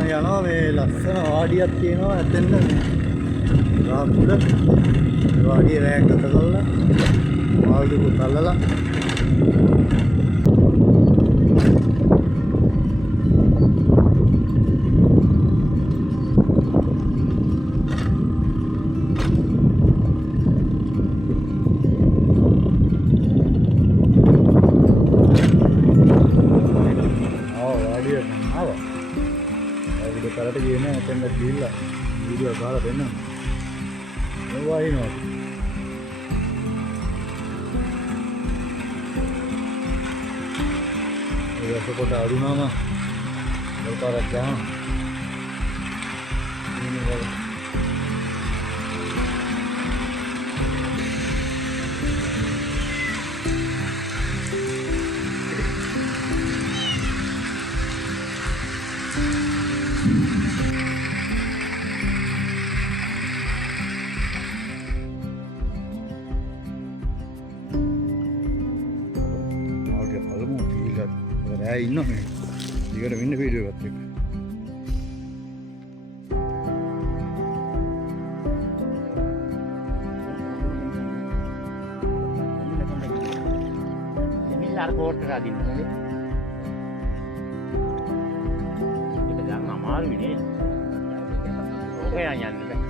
යනවා මේ ලස්සන වාඩියක් තියෙනවා ඇතෙන්ද රාපුඩ වාඩිය රැයක් ගත කරලා මාළුකු තල්ලලා කරට ගියේ නැහැ එතෙන්ද ගිහිල්ලා වීඩියෝ ගහලා දෙන්න. මොනවා හිනවද? ඒක කොට අරුණාම මොකක්ද ගන්න. රෑ ඉන්නවා මේ දිගට වෙන්න වීඩියෝ එකත් එක්ක එමිල් අර කෝට් එක අදින්න ඕනේ ඒක දැන් අමාරුයි නේ ඕකේ යන්න බෑ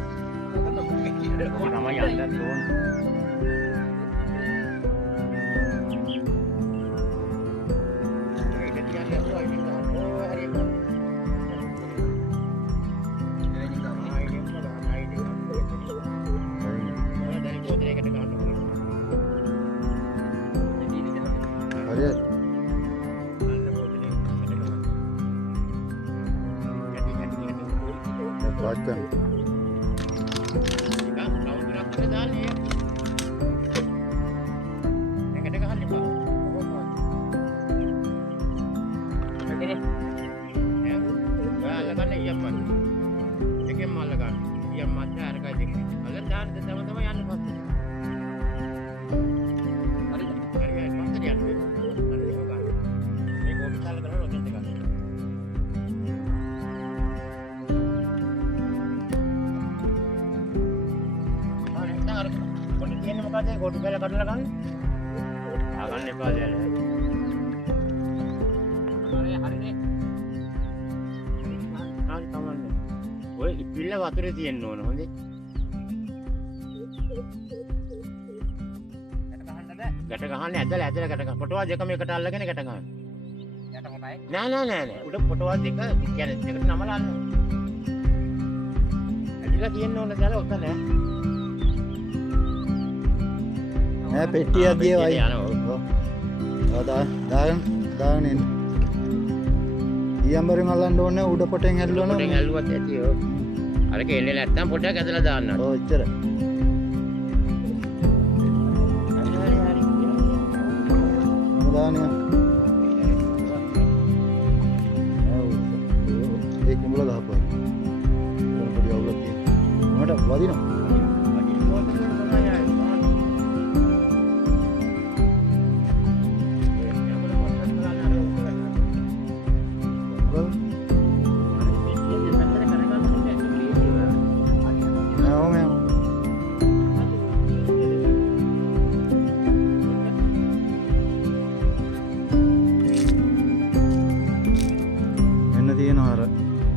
තමයි යන්න ඕනේ Bakın. මොකද කොටු කරලා කඩලා ගන්න. ආගන්න එපා දැන්. හරිනේ. ආන් තමන්නේ. ඔය පිල්ල වතුරේ තියෙන්න ඕන හොඳේ. ගැට ගහන්නේ ඇදලා ගැට ගන්න. පොටවා දෙකම එකට අල්ලගෙන ගැට ගන්න. යට කොටයි. නෑ. උඩ පොටවා දෙක කියන්නේ දෙකට නමලා අල්ලන්න. ඇදලා තියෙන්න ඕන දාලා ඔතන නෑ. නෑ පෙට්ටියක් ගියේ වයි යනවා. දාගෙන එන්න. ඊයම්බරෙන් අල්ලන්න ඕනේ උඩ පොටෙන් ඇල්ලුවා නම් පොටෙන් ඇල්ලුවත් ඇති ඔය. අර කෙල්ලේ නැත්තම් පොටයක් ඇදලා දාන්න. ඔව් එච්චර. හරි. මොදානිය. ඒක මුල ගහපුවා. පොඩි අවුලක් තියෙනවා. මට වදිනවා. තියෙනවා අර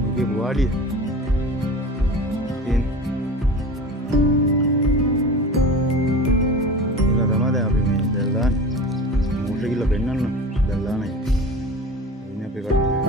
මේකේ වාඩිය තියෙන ඉතින් තමයි දැන් අපි මේ දැල්ලාන මොකද කියලා පෙන්නන්න දැල්ලානයි ඉන්නේ අපි කට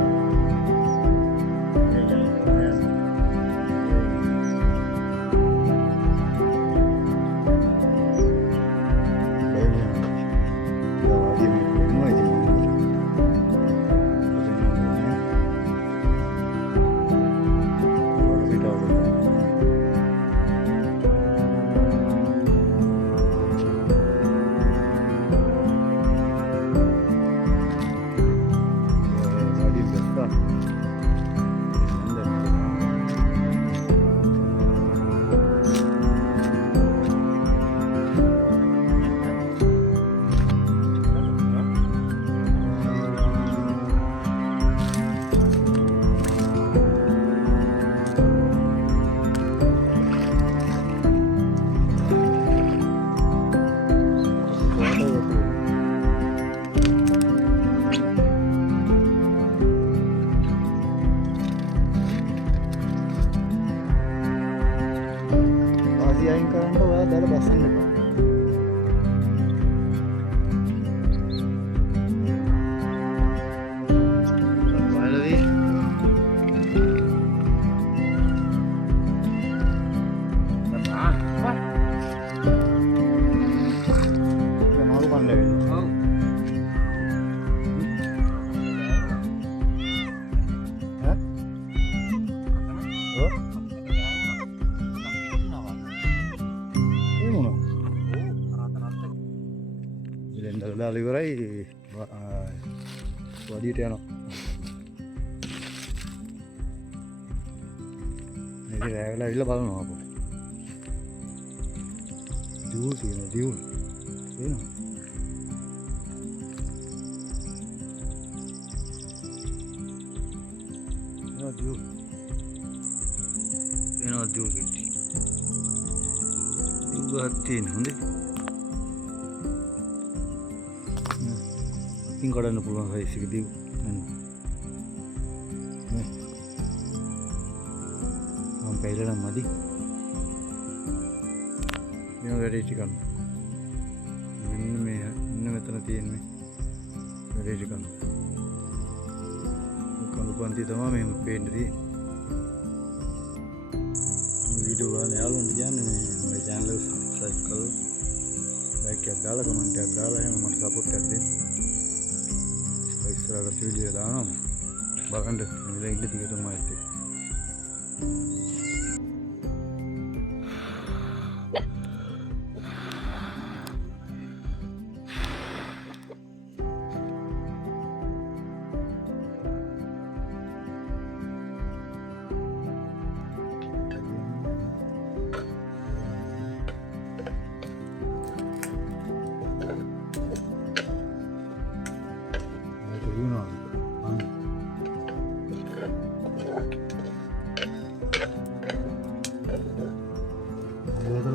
දාලා බස්සන්න එපා. වලදී මාළු කන්නේ වෙන්නේ. ඔව්. දාලා ඉවරයි වඩියට යනවා. මේක රැවලා ඉල්ල බලනවා අපෝ. දියුල් තියෙනවා දියුල්. එනවා. දියුල්. එනවා දියුල් කිටි. දියුල්වත් තියෙන හොඳේ. කඩන්න පුළුවන් සයිස් එක දියු මම පැයලා නම් මදි මේ වැඩේ ටික ගන්න මෙන්න මෙතන තියෙන්නේ වැඩේ ටික ගන්න කඳු පන්ති තමයි මෙහෙම පේන්නේ වීඩියෝ බලන යාළුවන්ට කියන්නේ මේ channel එක subscribe කරලා like එකක් දාලා comment එකක් දාලා එහෙම මට support එකක් දෙන්න. ඉස්සරහට වීඩියෝ දානවා බලන්න ඉඳලා ඉන්න දිගටම ආයෙත්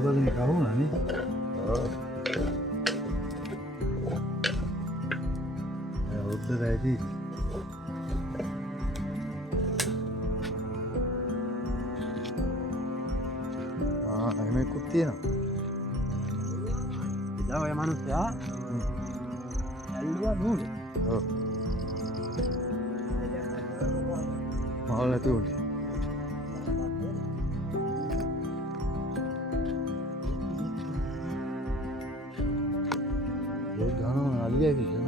ini kau lah ni. Ya udah tadi. Ini kuti na. Kita yang manusia. Alwa dulu. Oh. Mahal tu. අලියයි විසන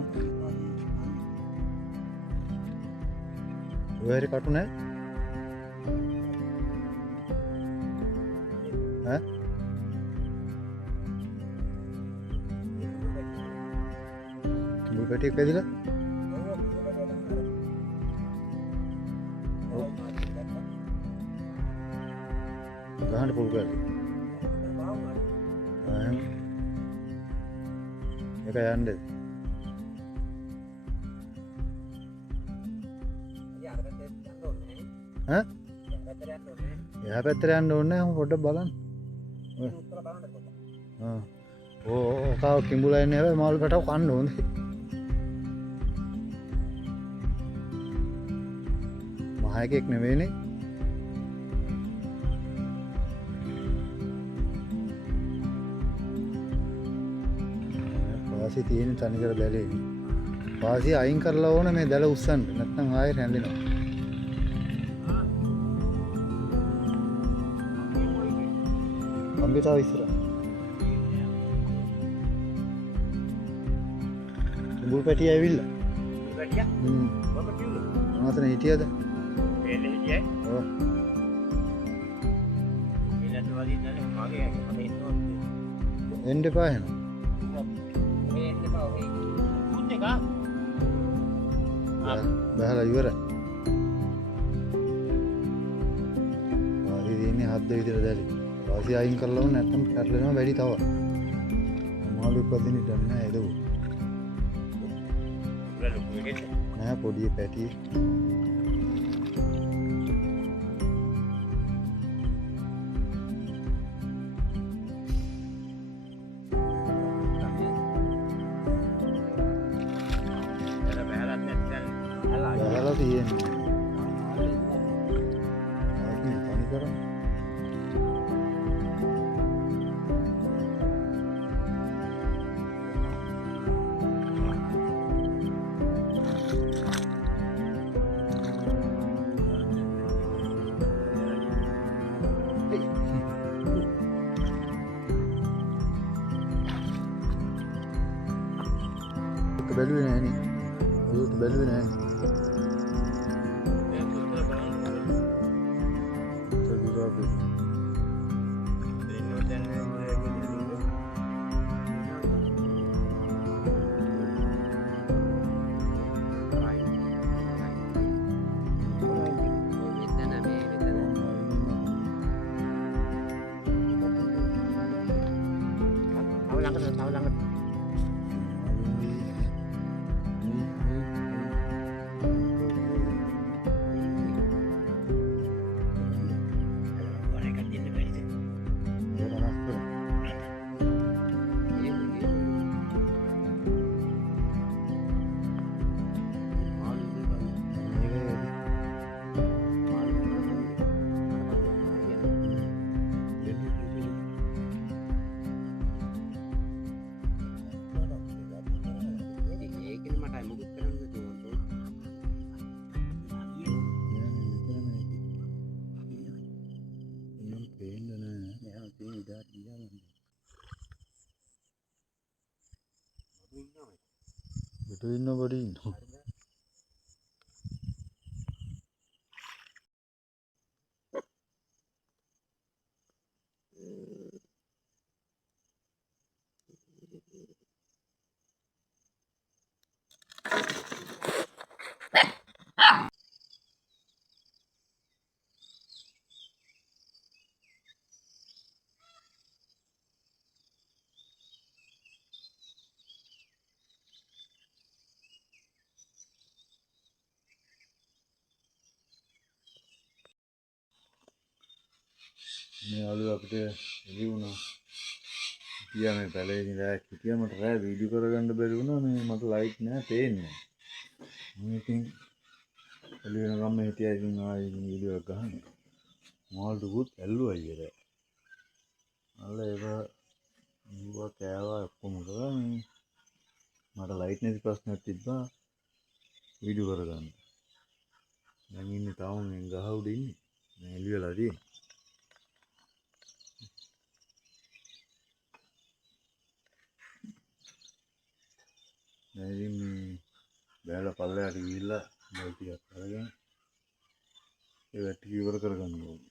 ඔය කටු නැහැ ඈ මුල් පැටියක් පැදිලා ගහන්න පොල් කරලා ඒක යන්නේ ඈ එහා පැත්තට යන්න ඕනේ නැහැ පොඩ්ඩක් බලන්න ඕ කාව කිඹුලා එන්නේ හැබැයි මාළු පැටව කන්න ඕනේ මහ එකෙක් නෙවෙයිනේ වාසි තියෙන තනිකර දැලේ වාසි අයින් කරලා ඕන මේ දැල උස්සන්න නැත්නම් ආයෙ රැඳෙනවා අම්බිතාව ඉස්සර බුල් පැටිය ඇවිල්ලා බුල් පැටිය මොකද කිව්වද අතන හිටියද එන්නේ හිටියයි ඔව් ඊළඟ වලින් දැන් මගේ මම ඉන්නවා එන්න එපා එහෙනම් මේ එන්න එපා ඔය පුත් එක බහලා ඉවරයි ආදී දිනේ හද්ද විතර දැලි වාසි අයින් කරලා වුණ නැත්නම් පැටලෙනවා වැඩි තව මාළු උපදින්න දෙන්නේ නැහැ ඒක නෑ පොඩි පැටි බහලා තියෙන්නේ බැලුවේ නෑනේ. ඔළුවට බැලුවේ නෑ. මේ පුතල බලන්න සබිරාබේ. දෙන්නෝ දැන් මේ tahu langat betul ini body. මේ අලුව අපිට එළි වුණා. හිටියා මේ පැලේ ඉඳලා හිටියා මට රෑ වීඩියෝ කරගන්න බැරි වුණා. මේ මට ලයිට් නෑ පේන්නේ. මම ඉතින් එළි වෙනකම් මේ හිටියා ඉතින් ආයෙ වීඩියෝ එකක් ගහන්න. මාල්ටුකුත් ඇල්ලුවා ඊයේ. අල්ල ඒක ඌවා කෑවා ඔක්කොම කරා මේ මට ලයිට් නැති ප්‍රශ්නයක් තිබ්බා වීඩියෝ කරගන්න. දැන් ඉන්නේ තාම මේ ගහ උඩ ඉන්නේ. මේ එළි වෙලා තියෙන්නේ. ඉතින් බෑලා පල්ලයට ගිහිල්ලා බයික් එකක් අරගෙන ඒ වැටි ඉවර කරගන්න ඕනේ.